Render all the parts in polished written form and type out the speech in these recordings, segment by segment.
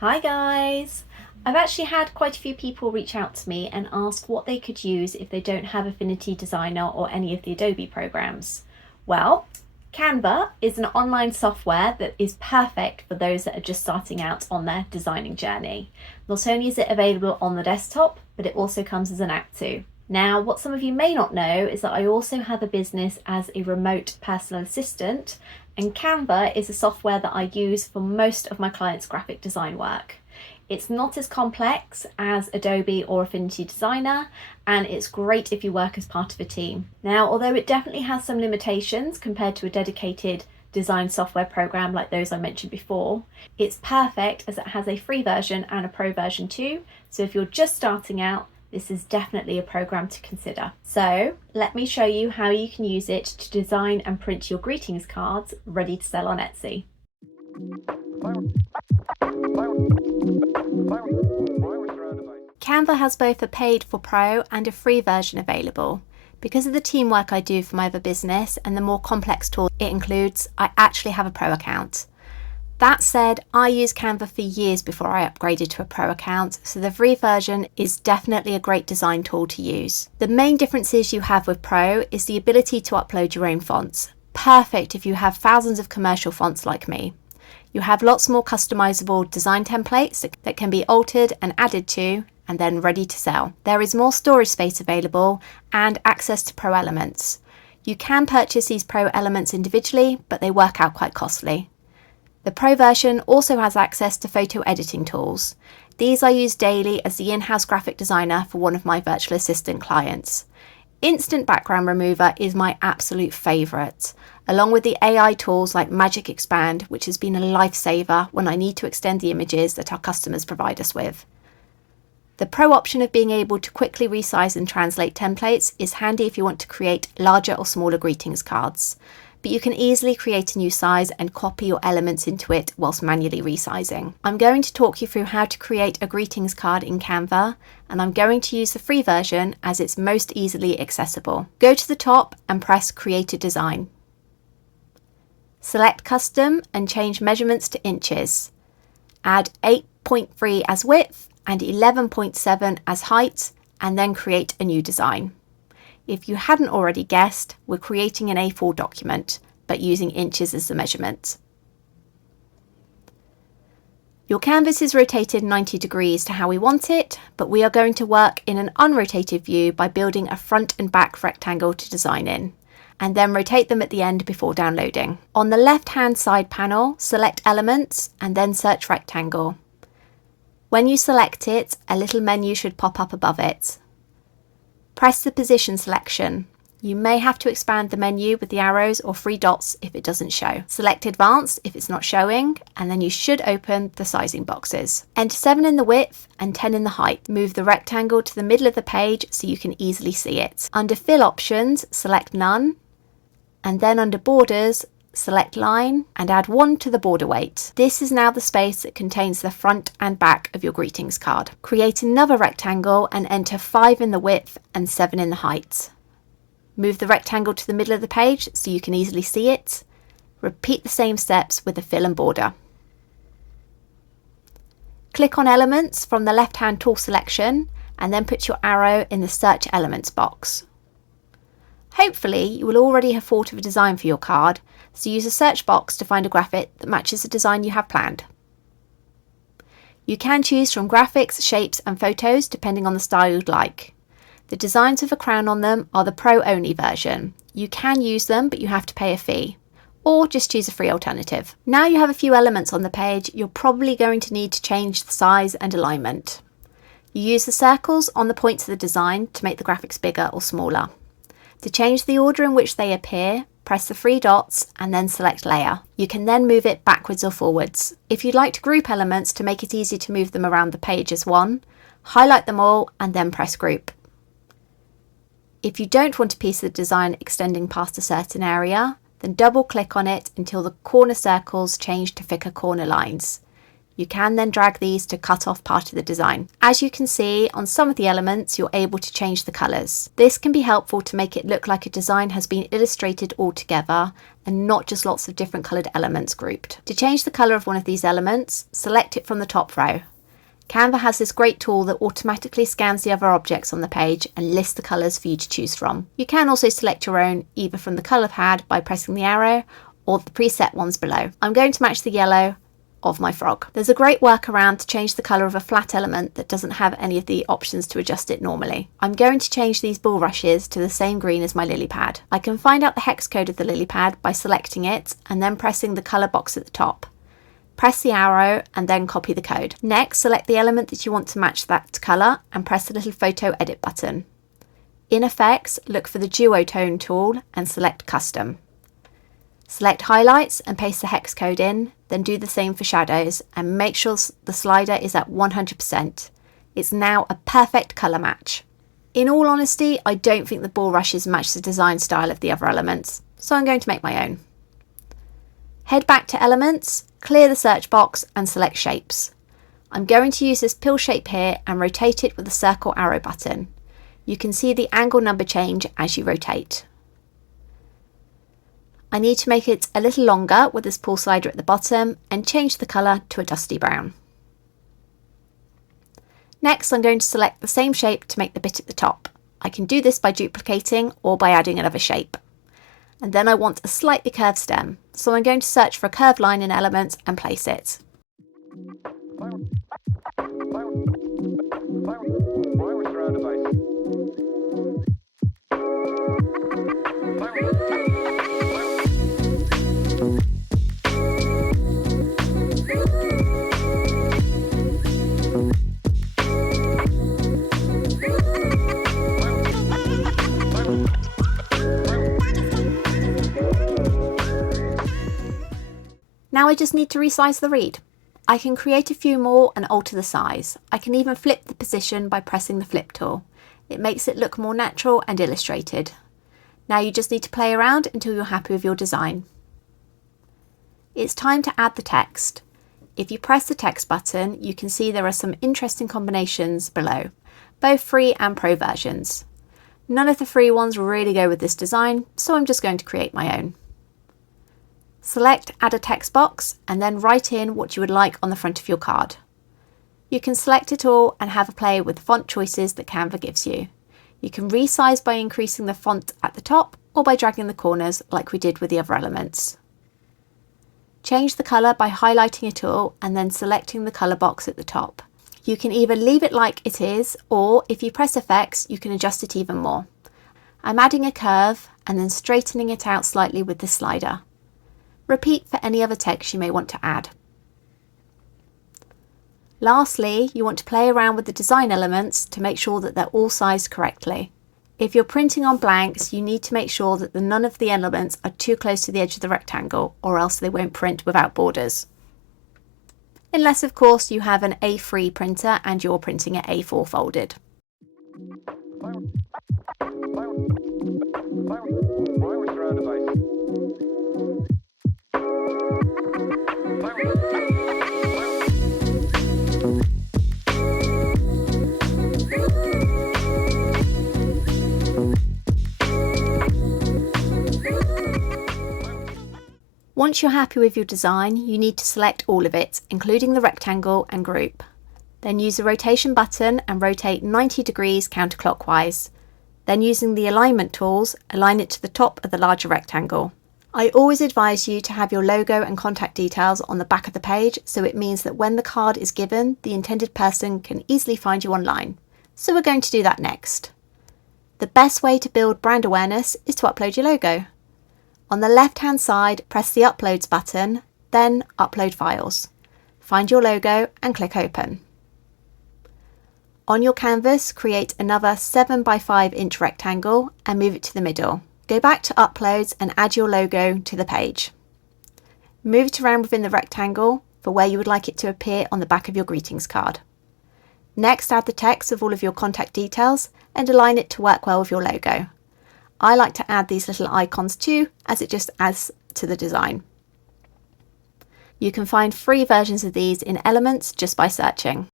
Hi guys! I've actually had quite a few people reach out to me and ask what they could use if they don't have Affinity Designer or any of the Adobe programs. Well, Canva is an online software that is perfect for those that are just starting out on their designing journey. Not only is it available on the desktop, but it also comes as an app too. Now, what some of you may not know is that I also have a business as a remote personal assistant, and Canva is a software that I use for most of my clients' graphic design work. It's not as complex as Adobe or Affinity Designer, and it's great if you work as part of a team. Now, although it definitely has some limitations compared to a dedicated design software program like those I mentioned before, it's perfect as it has a free version and a pro version too, so if you're just starting out, this is definitely a program to consider. So let me show you how you can use it to design and print your greetings cards ready to sell on Etsy. Canva has both a paid for pro and a free version available. Because of the teamwork I do for my other business and the more complex tools it includes, I actually have a pro account. That said, I used Canva for years before I upgraded to a pro account, so the free version is definitely a great design tool to use. The main differences you have with pro is the ability to upload your own fonts. Perfect if you have thousands of commercial fonts like me. You have lots more customizable design templates that can be altered and added to, and then ready to sell. There is more storage space available and access to pro elements. You can purchase these pro elements individually, but they work out quite costly. The Pro version also has access to photo editing tools. These I use daily as the in-house graphic designer for one of my virtual assistant clients. Instant Background Remover is my absolute favourite, along with the AI tools like Magic Expand, which has been a lifesaver when I need to extend the images that our customers provide us with. The Pro option of being able to quickly resize and translate templates is handy if you want to create larger or smaller greetings cards. But you can easily create a new size and copy your elements into it whilst manually resizing. I'm going to talk you through how to create a greetings card in Canva, and I'm going to use the free version as it's most easily accessible. Go to the top and press Create a Design. Select Custom and change measurements to inches. Add 8.3 as width and 11.7 as height, and then create a new design. If you hadn't already guessed, we're creating an A4 document, but using inches as the measurement. Your canvas is rotated 90 degrees to how we want it, but we are going to work in an unrotated view by building a front and back rectangle to design in, and then rotate them at the end before downloading. On the left-hand side panel, select Elements and then search Rectangle. When you select it, a little menu should pop up above it. Press the position selection. You may have to expand the menu with the arrows or 3 dots if it doesn't show. Select Advanced if it's not showing, and then you should open the sizing boxes. Enter 7 in the width and 10 in the height. Move the rectangle to the middle of the page so you can easily see it. Under Fill options, select None, and then under Borders, select Line and add 1 to the border weight. This is now the space that contains the front and back of your greetings card. Create another rectangle and enter 5 in the width and 7 in the height. Move the rectangle to the middle of the page so you can easily see it. Repeat the same steps with the fill and border. Click on Elements from the left-hand tool selection and then put your arrow in the Search Elements box. Hopefully you will already have thought of a design for your card, so use a search box to find a graphic that matches the design you have planned. You can choose from graphics, shapes and photos depending on the style you'd like. The designs with a crown on them are the Pro only version. You can use them, but you have to pay a fee, or just choose a free alternative. Now you have a few elements on the page, you're probably going to need to change the size and alignment. You use the circles on the points of the design to make the graphics bigger or smaller. To change the order in which they appear, press the 3 dots and then select Layer. You can then move it backwards or forwards. If you'd like to group elements to make it easy to move them around the page as one, highlight them all and then press Group. If you don't want a piece of the design extending past a certain area, then double click on it until the corner circles change to thicker corner lines. You can then drag these to cut off part of the design. As you can see, on some of the elements, you're able to change the colours. This can be helpful to make it look like a design has been illustrated all together and not just lots of different coloured elements grouped. To change the colour of one of these elements, select it from the top row. Canva has this great tool that automatically scans the other objects on the page and lists the colours for you to choose from. You can also select your own either from the colour pad by pressing the arrow or the preset ones below. I'm going to match the yellow of my frog. There's a great workaround to change the colour of a flat element that doesn't have any of the options to adjust it normally. I'm going to change these bulrushes to the same green as my lily pad. I can find out the hex code of the lily pad by selecting it and then pressing the colour box at the top. Press the arrow and then copy the code. Next, select the element that you want to match that colour and press the little photo edit button. In Effects, look for the duotone tool and select Custom. Select highlights and paste the hex code in, then do the same for shadows and make sure the slider is at 100%. It's now a perfect colour match. In all honesty, I don't think the bulrushes match the design style of the other elements, so I'm going to make my own. Head back to Elements, clear the search box and select Shapes. I'm going to use this pill shape here and rotate it with the circle arrow button. You can see the angle number change as you rotate. I need to make it a little longer with this pull slider at the bottom and change the colour to a dusty brown. Next, I'm going to select the same shape to make the bit at the top. I can do this by duplicating or by adding another shape. And then I want a slightly curved stem, so I'm going to search for a curved line in Elements and place it. Now I just need to resize the reed. I can create a few more and alter the size. I can even flip the position by pressing the flip tool. It makes it look more natural and illustrated. Now you just need to play around until you're happy with your design. It's time to add the text. If you press the text button, you can see there are some interesting combinations below, both free and pro versions. None of the free ones really go with this design, so I'm just going to create my own. Select Add a Text Box and then write in what you would like on the front of your card. You can select it all and have a play with the font choices that Canva gives you. You can resize by increasing the font at the top or by dragging the corners like we did with the other elements. Change the colour by highlighting it all and then selecting the colour box at the top. You can either leave it like it is, or if you press Effects, you can adjust it even more. I'm adding a curve and then straightening it out slightly with the slider. Repeat for any other text you may want to add. Lastly, you want to play around with the design elements to make sure that they're all sized correctly. If you're printing on blanks, you need to make sure that none of the elements are too close to the edge of the rectangle, or else they won't print without borders. Unless, of course, you have an A3 printer and you're printing at A4 folded. Once you're happy with your design, you need to select all of it, including the rectangle and group. Then use the rotation button and rotate 90 degrees counterclockwise. Then using the alignment tools, align it to the top of the larger rectangle. I always advise you to have your logo and contact details on the back of the page, so it means that when the card is given, the intended person can easily find you online. So we're going to do that next. The best way to build brand awareness is to upload your logo. On the left-hand side, press the Uploads button, then Upload Files. Find your logo and click Open. On your canvas, create another 7 by 5 inch rectangle and move it to the middle. Go back to Uploads and add your logo to the page. Move it around within the rectangle for where you would like it to appear on the back of your greetings card. Next, add the text of all of your contact details and align it to work well with your logo. I like to add these little icons too, as it just adds to the design. You can find free versions of these in Elements just by searching.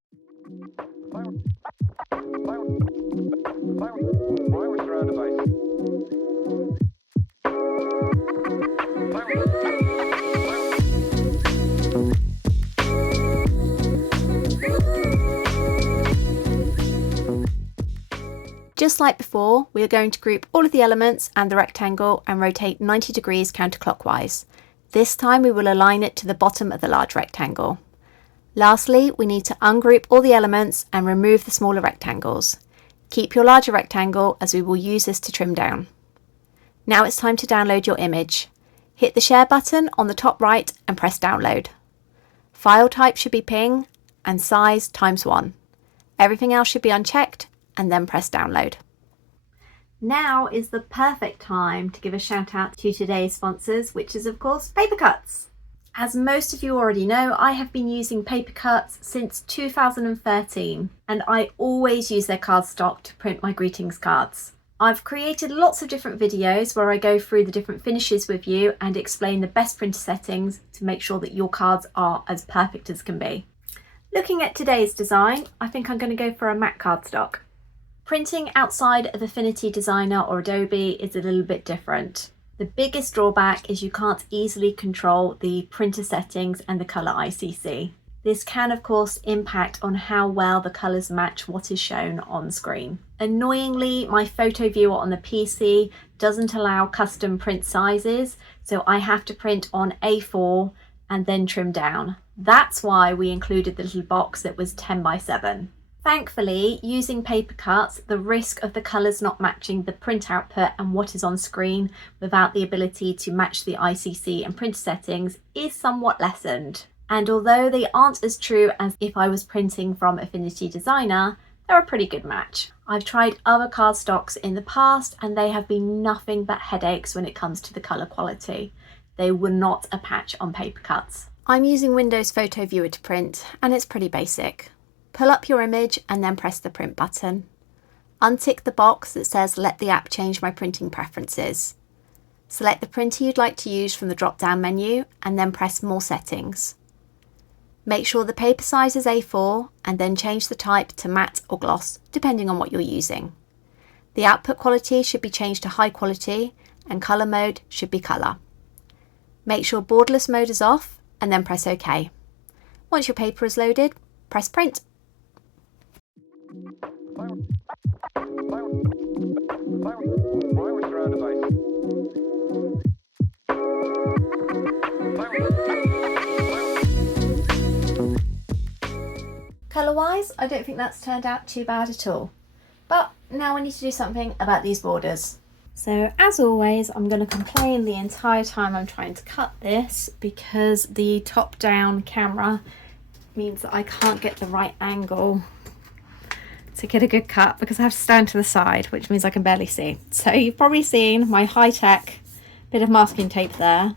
Just like before, we are going to group all of the elements and the rectangle and rotate 90 degrees counterclockwise. This time we will align it to the bottom of the large rectangle. Lastly, we need to ungroup all the elements and remove the smaller rectangles. Keep your larger rectangle as we will use this to trim down. Now it's time to download your image. Hit the share button on the top right and press download. File type should be PNG and size ×1. Everything else should be unchecked, and then press download. Now is the perfect time to give a shout out to today's sponsors, which is of course Papercuts. As most of you already know, I have been using Papercuts since 2013 and I always use their cardstock to print my greetings cards. I've created lots of different videos where I go through the different finishes with you and explain the best printer settings to make sure that your cards are as perfect as can be. Looking at today's design, I think I'm going to go for a matte cardstock. Printing outside of Affinity Designer or Adobe is a little bit different. The biggest drawback is you can't easily control the printer settings and the colour ICC. This can of course impact on how well the colours match what is shown on screen. Annoyingly, my photo viewer on the PC doesn't allow custom print sizes, so I have to print on A4 and then trim down. That's why we included the little box that was 10 by 7. Thankfully, using Papercuts, the risk of the colours not matching the print output and what is on screen without the ability to match the ICC and printer settings is somewhat lessened. And although they aren't as true as if I was printing from Affinity Designer, they're a pretty good match. I've tried other cardstocks in the past and they have been nothing but headaches when it comes to the colour quality. They were not a patch on Papercuts. I'm using Windows Photo Viewer to print and it's pretty basic. Pull up your image and then press the print button. Untick the box that says let the app change my printing preferences. Select the printer you'd like to use from the drop-down menu and then press more settings. Make sure the paper size is A4 and then change the type to matte or gloss depending on what you're using. The output quality should be changed to high quality and colour mode should be colour. Make sure borderless mode is off and then press OK. Once your paper is loaded, press print. Colour-wise, I don't think that's turned out too bad at all. But now I need to do something about these borders. So as always, I'm going to complain the entire time I'm trying to cut this because the top-down camera means that I can't get the right angle to get a good cut because I have to stand to the side, which means I can barely see. So you've probably seen my high-tech bit of masking tape there.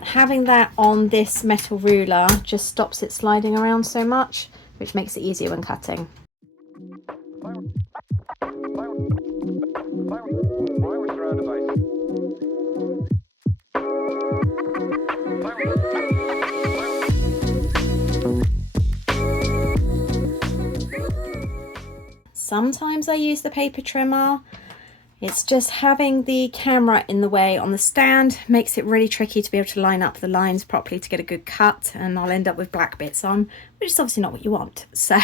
Having that on this metal ruler just stops it sliding around so much, which makes it easier when cutting. Sometimes I use the paper trimmer. It's just having the camera in the way on the stand makes it really tricky to be able to line up the lines properly to get a good cut, and I'll end up with black bits on, which is obviously not what you want. So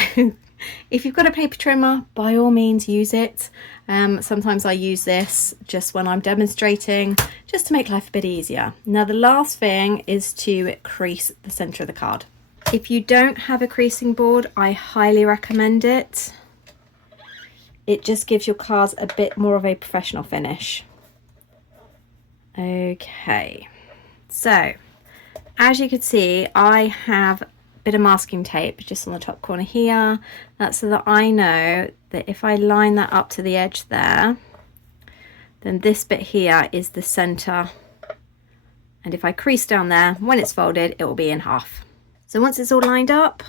if you've got a paper trimmer, by all means use it. Sometimes I use this just when I'm demonstrating, just to make life a bit easier. Now the last thing is to crease the centre of the card. If you don't have a creasing board, I highly recommend it. It just gives your cards a bit more of a professional finish. Okay, so as you can see, I have a bit of masking tape just on the top corner here. That's so that I know that if I line that up to the edge there, then this bit here is the center. And if I crease down there, when it's folded, it will be in half. So once it's all lined up,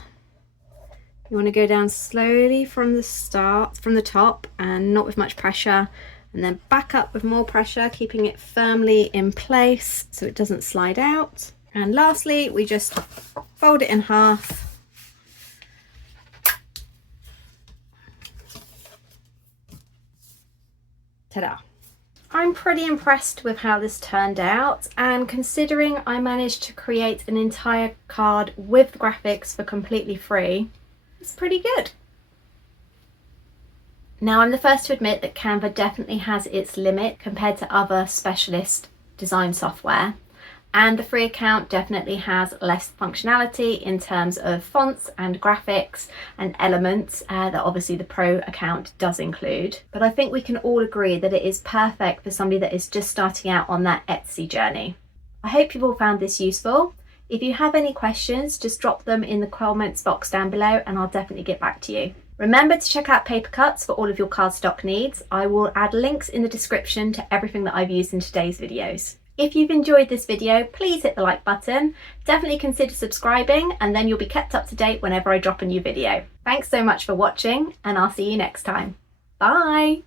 you want to go down slowly from the start, from the top, and not with much pressure, and then back up with more pressure, keeping it firmly in place so it doesn't slide out. And lastly, we just fold it in half. Ta-da. I'm pretty impressed with how this turned out, and considering I managed to create an entire card with graphics for completely free, it's pretty good. Now, I'm the first to admit that Canva definitely has its limit compared to other specialist design software, and the free account definitely has less functionality in terms of fonts and graphics and elements that obviously the pro account does include. But I think we can all agree that it is perfect for somebody that is just starting out on that Etsy journey. I hope you've all found this useful. If you have any questions, just drop them in the comments box down below and I'll definitely get back to you. Remember to check out Papercuts for all of your cardstock needs. I will add links in the description to everything that I've used in today's videos. If you've enjoyed this video, please hit the like button. Definitely consider subscribing and then you'll be kept up to date whenever I drop a new video. Thanks so much for watching and I'll see you next time. Bye!